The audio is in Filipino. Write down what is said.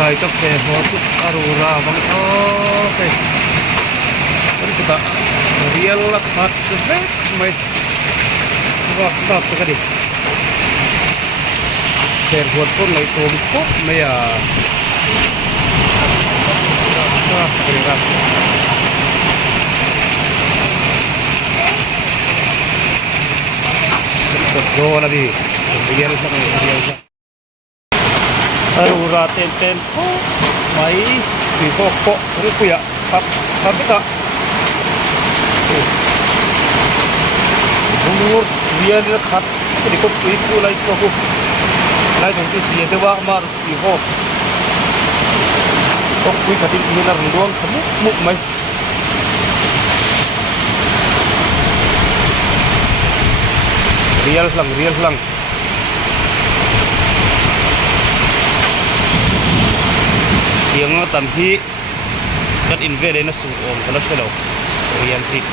Kahit okay, hotus arura bang okay. Ano kita? Real hot set may waktu tadi. Serbuat pun may tumpok may berat. Dua lagi. Real sa real sa. Arura ten po may pipok ko ya. Sabi ka. Umur dia ni khat ni ko itu lai ko lai dong ti dia dewa mar pipok. Kok kui khatin ni na rundon muk mai. Real lang. Yang tamhi kan invest na suom kalau real sih